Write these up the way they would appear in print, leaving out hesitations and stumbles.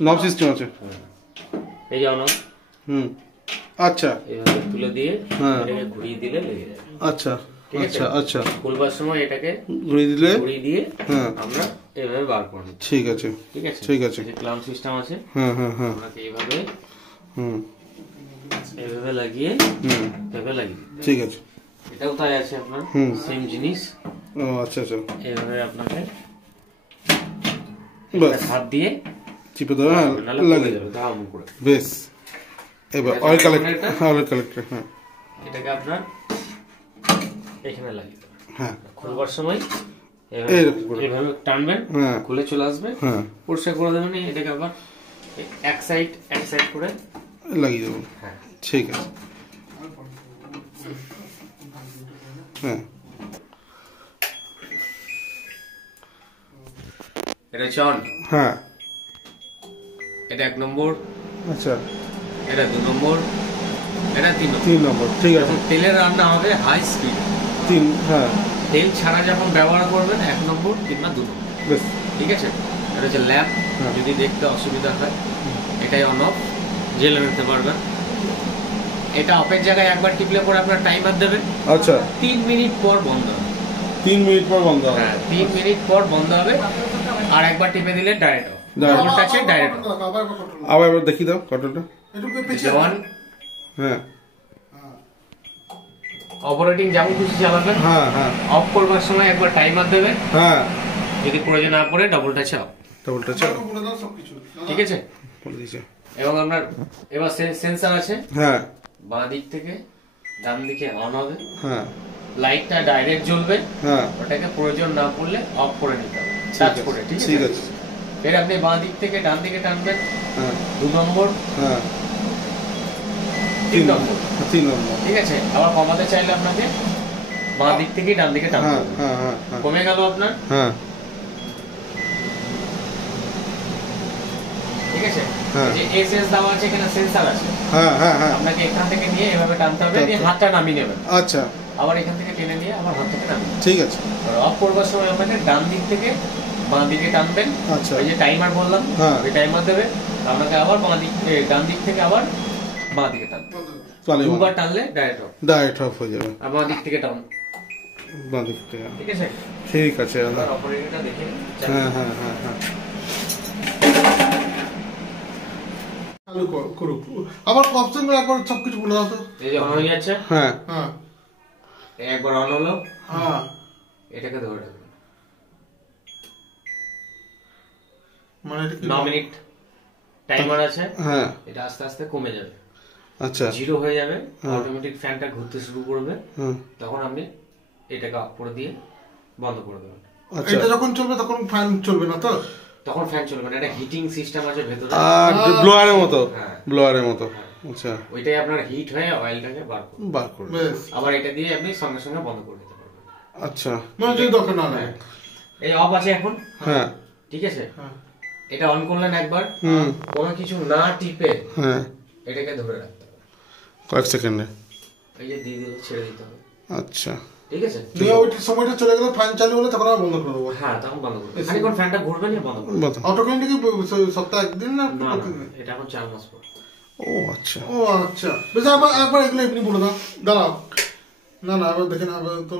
নব সিস্টেম আছে। এই যে অন অফ। আচ্ছা, এইভাবে তুলে দিয়ে এটাকে ঘুরিয়ে দিলে লেগে যাবে। আচ্ছা আচ্ছা আচ্ছা, খুলবার সময় এটাকে ঘুরিয়ে দিয়ে আমরা এইভাবে বার করব। ঠিক আছে ঠিক আছে ঠিক আছে। এই যে ক্লাম সিস্টেম আছে, আমরা এইভাবে এইভাবে লাগিয়ে এইভাবে লাগিয়ে দিই। ঠিক আছে, এটাও তাই আছে আপনার সেম জিনিস। ও আচ্ছা আচ্ছা, এইভাবে আপনাকে বাস হাত দিয়ে চিপে দেওয়া লাগে যাবে ধাম করে। বেশ, এবার অয়েল কালেক্টর এটাকে আপনার এখানে লাগিয়ে দেবেন। হ্যাঁ, খুলবার সময় এইভাবে টানবেন, খুলে চলে আসবে, পরিষ্কার করে দেবেন। এটাকে আবার এক সাইড করে লাগিয়ে দেবো। ঠিক আছে, হ্যাঁ এটা হচ্ছে অন। হ্যাঁ, এটা 1 নম্বর, আচ্ছা এটা 2 নম্বর, এটা 3 নম্বর। ঠিক আছে, তেলের রান্না হবে হাই স্পিড। 3, হ্যাঁ, তেল ছাড়া যখন ব্যবহার করবেন 1 নম্বর কিংবা 2 নম্বর। বেশ, ঠিক আছে। এটা হচ্ছে ল্যাম্প, যদি দেখতে অসুবিধা হয় এটাই অন অফ, জেলে নিতে পারবেন। এটা অফের জায়গায় একবার টিপলে পরে আপনার টাইমার দেবে। আচ্ছা, 3 মিনিট পর বন্ধ হবে। 3 মিনিট পর বন্ধ হবে। হ্যাঁ, 3 মিনিট পর বন্ধ হবে। আর একবার টিপে দিলে ডাইরেক্ট অফ। ডাবল টাচে ডাইরেক্ট অফ। আবার দেখি দাও কন্ট্রোলটা। হ্যাঁ, অপারেটিং যেমন খুশি চালাবেন। অফ করবার সময় একবার টাইমার দেবে। যদি প্রয়োজন না পড়ে ডাবল টাচে অফ। ঠিক আছে, বলে দিয়েছে। এবং আপনার এবার সেন্সর আছে। বাঁ দিক থেকে ডান দিকে অন হবে। লাইটটা ডাইরেক্ট জ্বলবে। ওটাকে প্রয়োজন না পড়লে অফ করে নিতে হবে, টাচ করে। ঠিক আছে। এর আপনি বাঁ দিক থেকে ডান দিকে টানবেন। 2 নম্বর, 3 নম্বর। ঠিক আছে। আবার কমাতে চাইলে আপনাকে বাঁ দিক থেকে ডান দিকে টানতে হবে। কমে গেল আপনার। ঠিক আছে। যে এসএস দেওয়া আছে, এখানে সেন্সর আছে। আপনাকে এখান থেকে নিয়ে এভাবে টানতে হবে, দিয়ে হাতটা নামিয়ে নেবেন। আচ্ছা, আবার এখান থেকে টেনে নিয়ে আবার হাত থেকে নামিয়ে। ঠিক আছে। অফ করবার সময় আপনাকে ডান দিক থেকে বাঁ দিকে টানবেন। আচ্ছা, এই যে টাইমার বললাম, ওই টাইমার দেবে। আপনাকে আবার ডান দিক থেকে আবার বাঁ দিকে টানবেন। দুবার টানলে ডাইরেক্ট অফ হয়ে যাবে। আর বাঁ দিক থেকে টান, বাঁ দিক থেকে। ঠিক আছে। ঠিক আছে, অপারেটরটা দেখে। চালু করুক। আবার অপশন একবার সবকিছু বলে দাও তো। এই যে অন হয়ে যাচ্ছে। একবার অন হলো। এটাকে ধরে রাখবেন। মানে এটা কি 9 মিনিট টাইমার আছে। এটা আস্তে আস্তে কমে যাবে। আচ্ছা, 0 হয়ে যাবে। অটোমেটিক ফ্যানটা ঘুরতে শুরু করবে। তখন আপনি এটাকে অফ করে দিয়ে বন্ধ করে দেবেন। এটা যখন চলবে তখন ফ্যান চলবে না তো? তখন ফ্যান চলবে না। এটা হিটিং সিস্টেম আছে ভেতরে, ব্লোয়ারের মতো। আচ্ছা, ওইটাই আপনার হিট হয়ে অয়েলটাকে বার করবে। আবার এটা দিয়ে আপনি সঙ্গে সঙ্গে বন্ধ করে দিতে পারবেন। আচ্ছা, মানে যদি দরকার না হয়। এই অফ আছে এখন। ঠিক আছে। এটা অন করলেন একবার, কোনো কিছু না টিপে এটাকে ধরে রাখতে হবে কয়েক সেকেন্ডে। এই যে দিয়ে দিলে ছেড়ে দিতে হবে। আচ্ছা, ঠিক আছে। ওই সময়টা চলে গেলে ফ্যান চালু হলে তখন বন্ধ করে দেবো। তখন বন্ধ করে দেবো। খানিকক্ষণ ফ্যানটা ঘুরবে নিয়ে বন্ধ করে দেবো। অটোমেটিক কি সপ্তাহে একদিন না? এটা এখন 4 মাস পর। ও আচ্ছা, বেশ। একবার এগুলো এমনি বলে দাও। দাঁড়াও, না আবার দেখে না, তো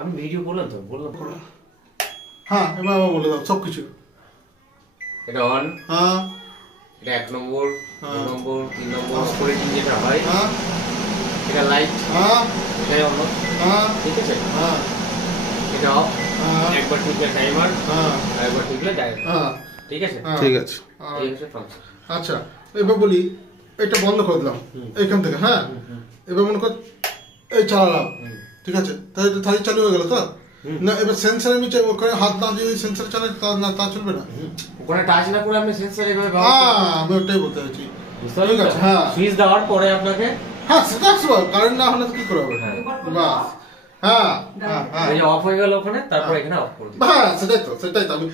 আমি ভিডিও বললাম তো, বললাম। এবার আবার বলে দাও সবকিছু। এটা অন। এটা 1 নম্বর, 2 নম্বর, 3 নম্বর অপারেটিং যেটা হয়। এটা লাইট। এটা অন। ঠিক আছে। এটা অফ। একবার টিপলে টাইমার, একবার টিপলে ডাইরেক্ট। ঠিক আছে। ঠিক আছে। এই হচ্ছে ফাংশন। আচ্ছা, এবার বলি, এটা বন্ধ করে দিলাম এখান থেকে। এবার মনে কর এই চালালাম। ঠিক আছে, তাহলে চালু হয়ে গেল তো? না, এবার সেন্সর আমি ওখানে হাত না দিয়ে সেন্সর চালাই তা চলবে না? ওখানে টাচ না করে আপনি সেন্সর এভাবে আমি ওটাই বলতে চাইছি। ঠিক আছে। সুইচ দেওয়ার পরে আপনাকে সেটা কারেন্ট না হলে কি করে হবে? বাস, এই অফ হয়ে গেল ওখানে, তারপর এখানে অফ করে দিন। সেটাই তো আমি